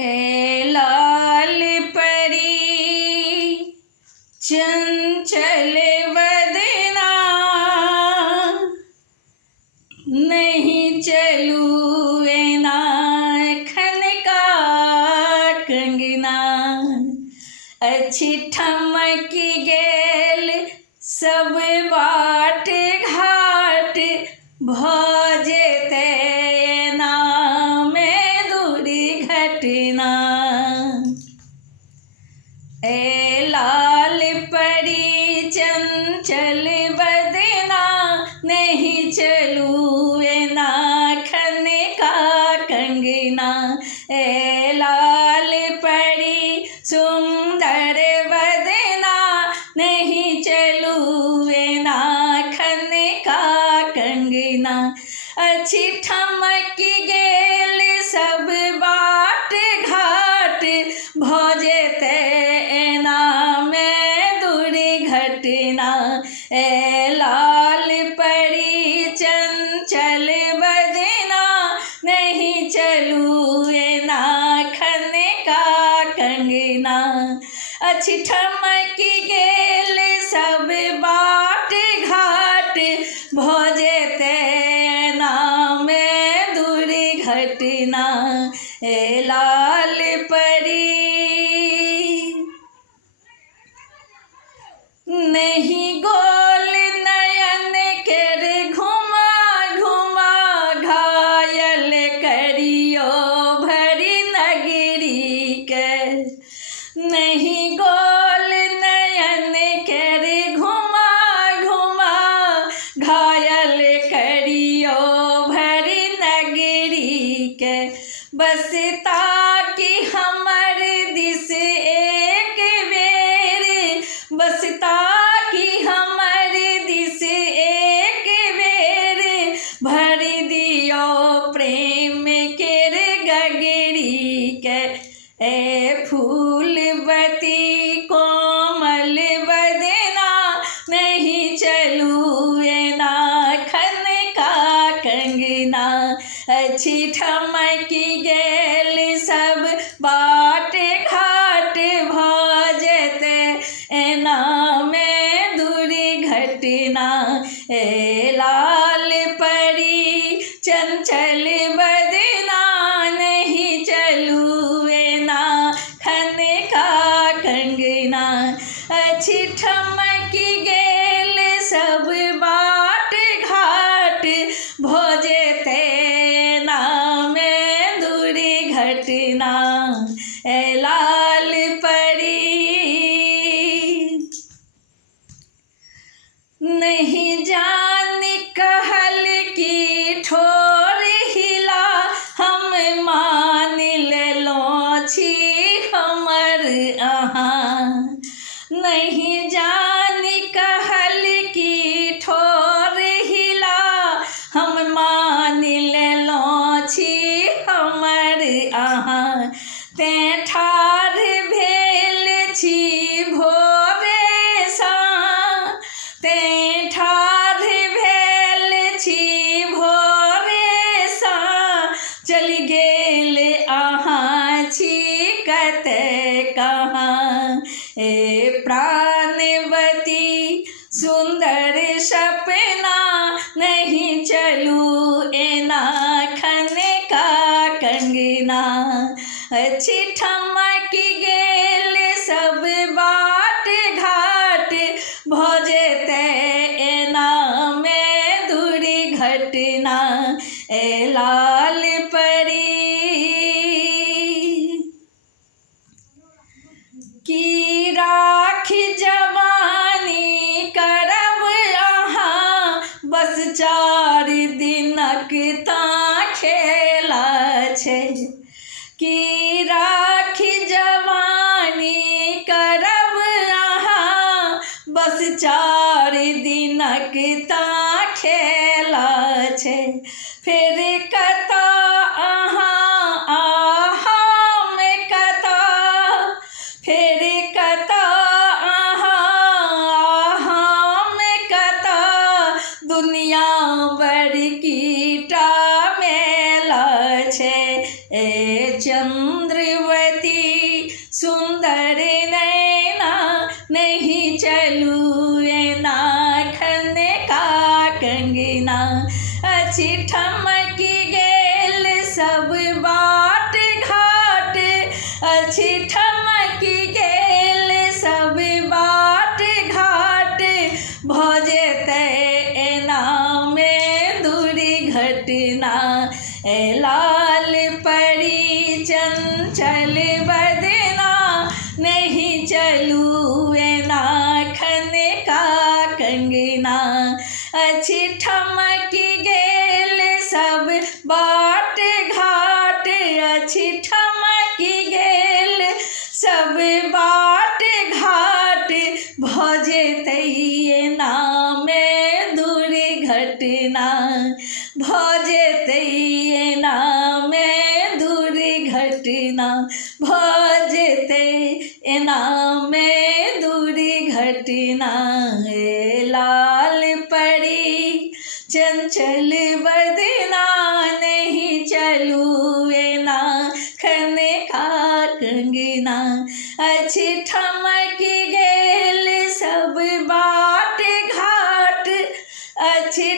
ए लाल परी चंचल बदना, नहीं चलू एना खनका कंगना। अच्छी ठमकी गेल सब बाट घाट, भजेते नाम दुर्घटना। ए लाल परी चंचल बदना, नहीं चलू एना खनका कंगना। ए लाल परी सुंदर बदना, नहीं चलू एना खनका कंगना। अच्छी ठमकी गेल सब बाट घाट, भजेते नाम दुर्घटना। ए लाल परी चंचल बदना, नहीं चलू एना खनका कंगना। अच्छी ठमकी गेल सब बाट घाट, भजेते नाम दुर्घटना। ए लाल परी नहीं गोल नयन कर घुमा घुमा, घायल करियो भरी नगरी के। नहीं गोल नयन कर घुमा घुमा, घायल करियो भरी नगरी के। बसता कि हमर दिस एक बेर, बसता कि हमर दिस एक बेर, भर दियो प्रेम केर गगरी के। ए फूलवती कोमल बदना, नहीं चलू एना खनका कंगना। अच्छी ठमकी गेल सब बाट घाट, भजेते एना में दुर्घटना। ए लाल परी चंचल बदना, नहीं चलू एना खनका कंगना। अच्छी ठमकी गेल सब बाट घाट, भजेते नाम दुर्घटना। ए लाल परी नहीं जान कहल की ठोर हिला, हम मान लेलो छी हमर अहाँ। नहीं जान कहल की ठोर हिला, हम मान लेलो छी हमर अहाँ। तें ठाढ़ भेल छी भोरे सा, तें ठाढ़ भेल छी भोरे सा, चलि गेल अहाँ छी कतऽ कहाँ। ए प्राणवती सुंदर सपना, नहीं चलू एना खनका कंगना। अच्छी ठमकी गेल सब बाट घाट, भजेते एना में दुर्घटना। ए लाल परी की राखी जवानी करब अहाँ, बस 4 दिनक ता खेला छै। की राखी जवानी करब अहाँ, बस 4 दिनक ता खेला छै। फिर कता अहाँ आहा में कता, फिर कता अहाँ आहा में कता, दुनिया बड़की टा मेला छै। ए चंद्रवती कंगना अछि ठमकी गेल सब बाट घाट अछि ठमकी गेल सब बाट घाट भऽ जेतै एना में दूरी घटना लाल परी चंचल बदना नहीं चलू एना खन का कंगना अछि ठमकी गेल सब बाट घाट अछि ठमकी गेल सब बाट घाट भऽ जेतै एना में दूरी घटना भऽ जेतै एना में दूरी घटना भऽ जेतै एना में दूरी घटना लाल परी चंचल बदना नहीं चलू एना खन का कंगना अछि ठमकी गेल सब बाट घाट अछि